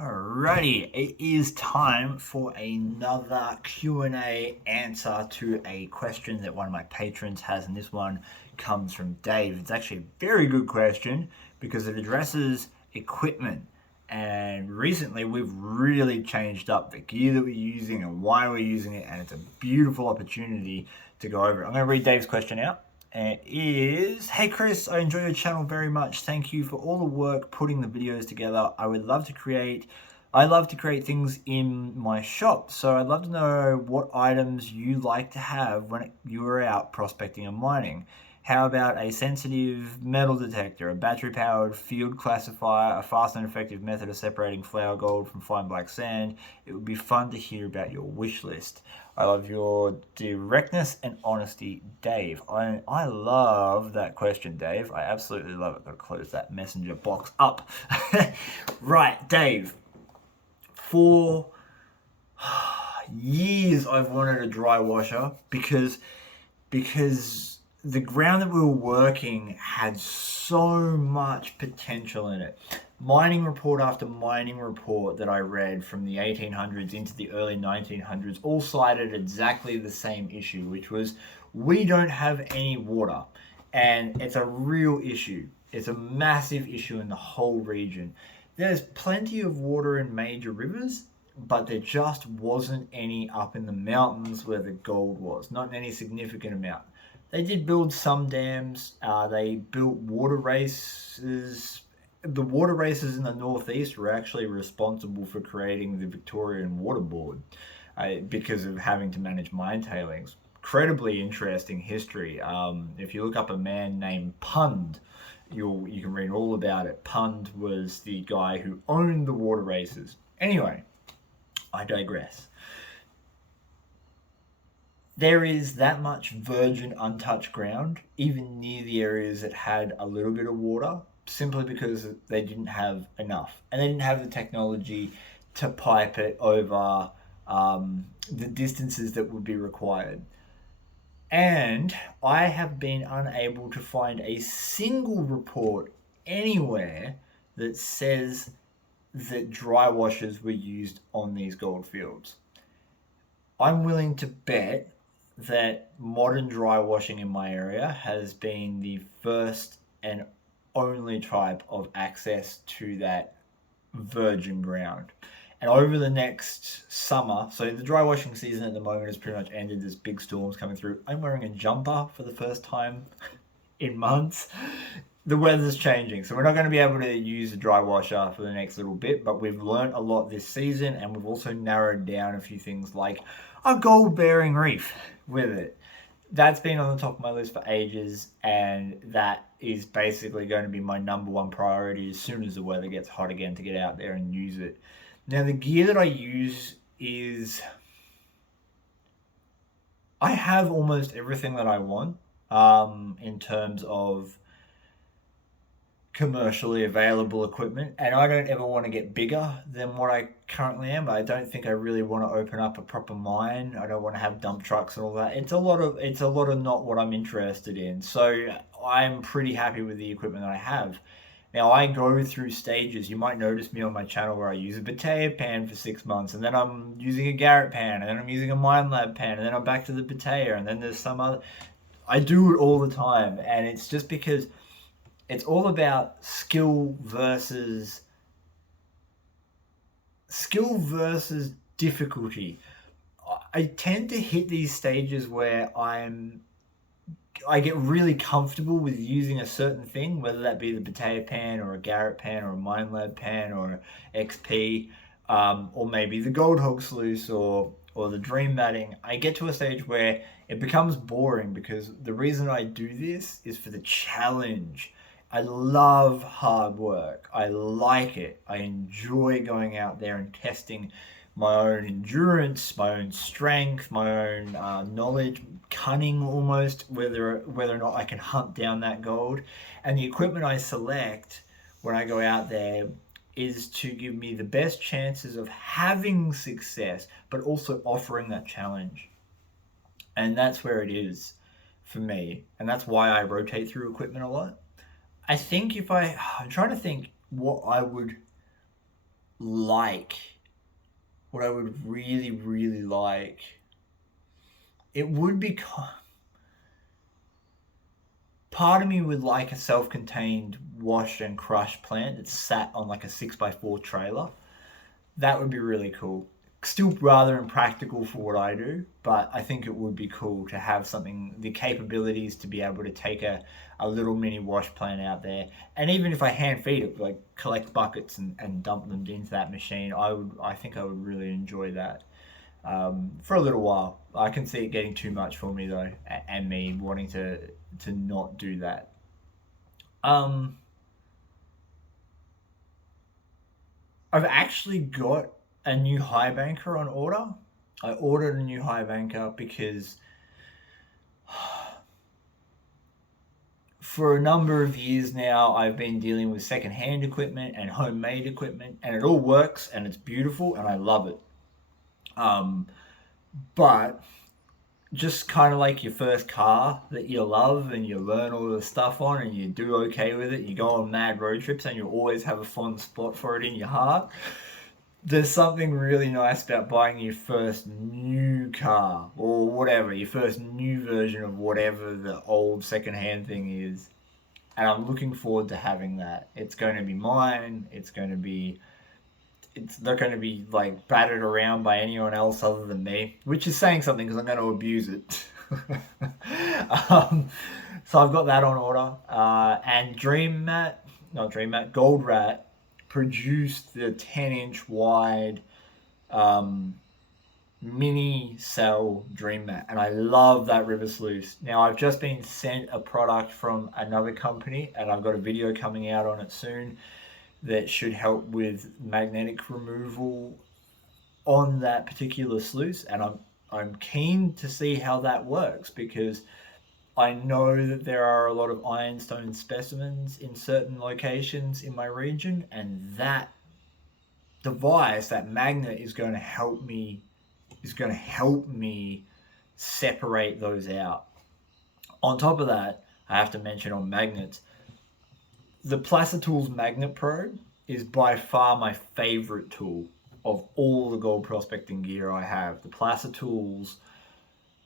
Alrighty, it is time for another Q&A answer to a question that one of my patrons has, and this one comes from Dave. It's actually a very good question because it addresses equipment. And recently we've really changed up the gear that we're using and why we're using it, and it's a beautiful opportunity to go over it. I'm going to read Dave's question out. And it is, hey Chris, I enjoy your channel very much. Thank you for all the work putting the videos together. I love to create things in my shop. So I'd love to know what items you like to have when you are out prospecting and mining. How about a sensitive metal detector, a battery-powered field classifier, a fast and effective method of separating flour gold from fine black sand? It would be fun to hear about your wish list. I love your directness and honesty, Dave. I love that question, Dave. I absolutely love it. I've got to close that messenger box up. Right, Dave. For years I've wanted a dry washer because the ground that we were working had so much potential in it. Mining report after mining report that I read from the 1800s into the early 1900s all cited exactly the same issue, which was we don't have any water. And it's a real issue. It's a massive issue in the whole region. There's plenty of water in major rivers, but there just wasn't any up in the mountains where the gold was, not in any significant amount. They did build some dams. They built water races. The water races in the northeast were actually responsible for creating the Victorian Water Board because of having to manage mine tailings. Incredibly interesting history. If you look up a man named Pund, you can read all about it. Pund was the guy who owned the water races. Anyway, I digress. There is that much virgin untouched ground, even near the areas that had a little bit of water, simply because they didn't have enough. And they didn't have the technology to pipe it over the distances that would be required. And I have been unable to find a single report anywhere that says that dry washers were used on these gold fields. I'm willing to bet that modern dry washing in my area has been the first and only type of access to that virgin ground. And over the next summer, so the dry washing season at the moment has pretty much ended. There's big storms coming through. I'm wearing a jumper for the first time in months. The weather's changing, so we're not going to be able to use a dry washer for the next little bit, but we've learnt a lot this season, and we've also narrowed down a few things like a gold bearing reef with it. That's been on the top of my list for ages, and that is basically going to be my number one priority as soon as the weather gets hot again, to get out there and use it. Now, the gear that I use is, I have almost everything that I want in terms of commercially available equipment, and I don't ever want to get bigger than what I currently am. I don't think I really want to open up a proper mine. I don't want to have dump trucks and all that. It's a lot of not what I'm interested in. So I'm pretty happy with the equipment that I have. Now, I go through stages. You might notice me on my channel where I use a Battea pan for 6 months, and then I'm using a Garrett pan, and then I'm using a Minelab pan, and then I'm back to the Battea, and then there's some other. I do it all the time, and it's just because it's all about skill versus difficulty. I tend to hit these stages where I get really comfortable with using a certain thing, whether that be the Battea pan or a Garrett pan or a Minelab pan or XP, or maybe the Gold Hog sluice or the Dream matting. I get to a stage where it becomes boring because the reason I do this is for the challenge. I love hard work. I like it. I enjoy going out there and testing my own endurance, my own strength, my own knowledge, cunning almost, whether or not I can hunt down that gold. And the equipment I select when I go out there is to give me the best chances of having success, but also offering that challenge. And that's where it is for me. And that's why I rotate through equipment a lot. I think I'm trying to think what I would like, what I would really, really like, it would be part of me would like a self-contained wash and crush plant that sat on like a 6x4 trailer. That would be really cool. Still rather impractical for what I do, but I think it would be cool to have something, the capabilities to be able to take a little mini wash plant out there. And even if I hand feed it, like collect buckets and dump them into that machine, I think I would really enjoy that. For a little while. I can see it getting too much for me though, and me wanting to not do that. Um, I've actually got a new high banker on order. I ordered a new high banker because for a number of years now I've been dealing with secondhand equipment and homemade equipment, and it all works and it's beautiful and I love it. Um, but just kind of like your first car that you love and you learn all the stuff on and you do okay with it, you go on mad road trips and you always have a fond spot for it in your heart. There's something really nice about buying your first new car or whatever, your first new version of whatever the old secondhand thing is. And I'm looking forward to having that. It's going to be mine. It's not going to be like battered around by anyone else other than me, which is saying something because I'm going to abuse it. um, so I've got that on order. And not Dream Mat, Gold Rat produced the 10-inch wide um, mini cell Dream Mat, and I love that river sluice. Now I've just been sent a product from another company, and I've got a video coming out on it soon that should help with magnetic removal on that particular sluice, and I'm keen to see how that works because I know that there are a lot of ironstone specimens in certain locations in my region, and that device, that magnet, is going to help me separate those out. On top of that, I have to mention on magnets, the Tools Magnet Probe is by far my favorite tool of all the gold prospecting gear I have. The Tools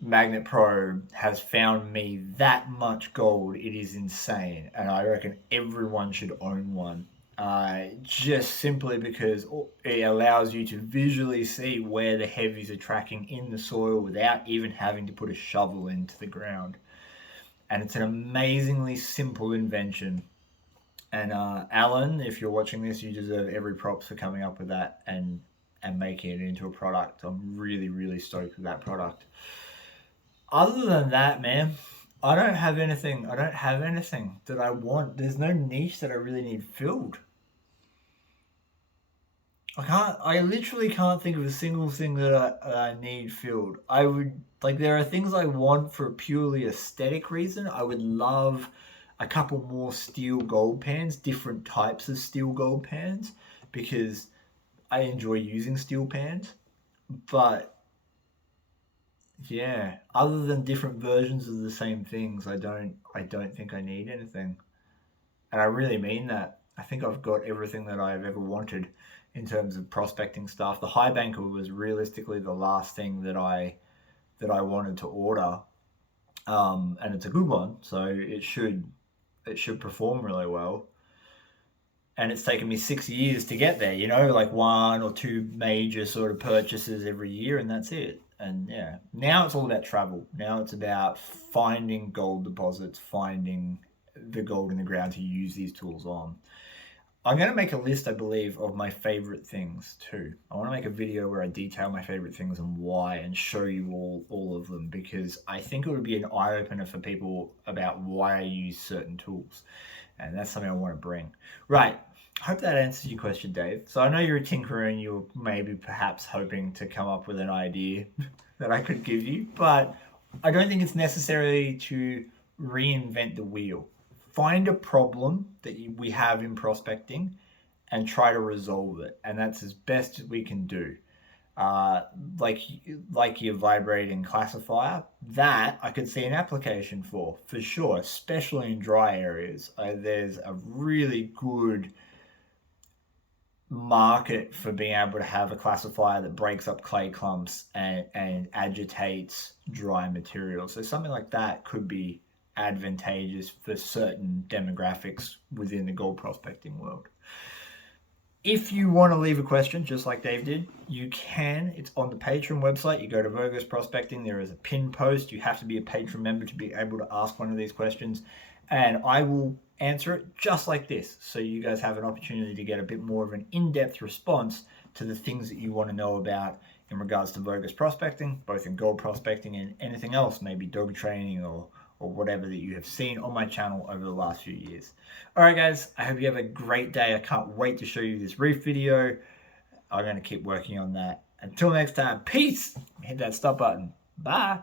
Magnet Probe has found me that much gold. It is insane, and I reckon everyone should own one. Just simply because it allows you to visually see where the heavies are tracking in the soil without even having to put a shovel into the ground. And it's an amazingly simple invention. And Alan, if you're watching this, you deserve every props for coming up with that and making it into a product. I'm really, really stoked with that product. Other than that, man, I don't have anything. I don't have anything that I want. There's no niche that I really need filled. I literally can't think of a single thing that I need filled. I would, like, there are things I want for a purely aesthetic reason. I would love a couple more steel gold pans, different types of steel gold pans, because I enjoy using steel pans. But yeah, other than different versions of the same things, I don't think I need anything. And I really mean that. I think I've got everything that I've ever wanted in terms of prospecting stuff. The high banker was realistically the last thing that I wanted to order, and it's a good one, so it should perform really well. And it's taken me 6 years to get there. Like one or two major sort of purchases every year, and that's it. And yeah, now it's all about travel. Now it's about finding gold deposits, finding the gold in the ground to use these tools on. I'm going to make a list, I believe, of my favorite things too. I want to make a video where I detail my favorite things and why and show you all of them, because I think it would be an eye opener for people about why I use certain tools. And that's something I want to bring. Right. I hope that answers your question, Dave. So I know you're a tinkerer and you're maybe perhaps hoping to come up with an idea that I could give you, but I don't think it's necessary to reinvent the wheel. Find a problem that we have in prospecting and try to resolve it, and that's as best as we can do. Uh, like like your vibrating classifier, that I could see an application for sure, especially in dry areas. There's a really good market for being able to have a classifier that breaks up clay clumps and agitates dry materials. So something like that could be advantageous for certain demographics within the gold prospecting world. If you want to leave a question, just like Dave did, you can. It's on the Patreon website. You go to Vo-Gus Prospecting. There is a pinned post. You have to be a Patreon member to be able to ask one of these questions. And I will answer it just like this. So you guys have an opportunity to get a bit more of an in-depth response to the things that you want to know about in regards to Vo-Gus Prospecting, both in gold prospecting and anything else, maybe dog training or whatever that you have seen on my channel over the last few years. All right, guys, I hope you have a great day. I can't wait to show you this reef video. I'm going to keep working on that. Until next time, peace. Hit that stop button. Bye.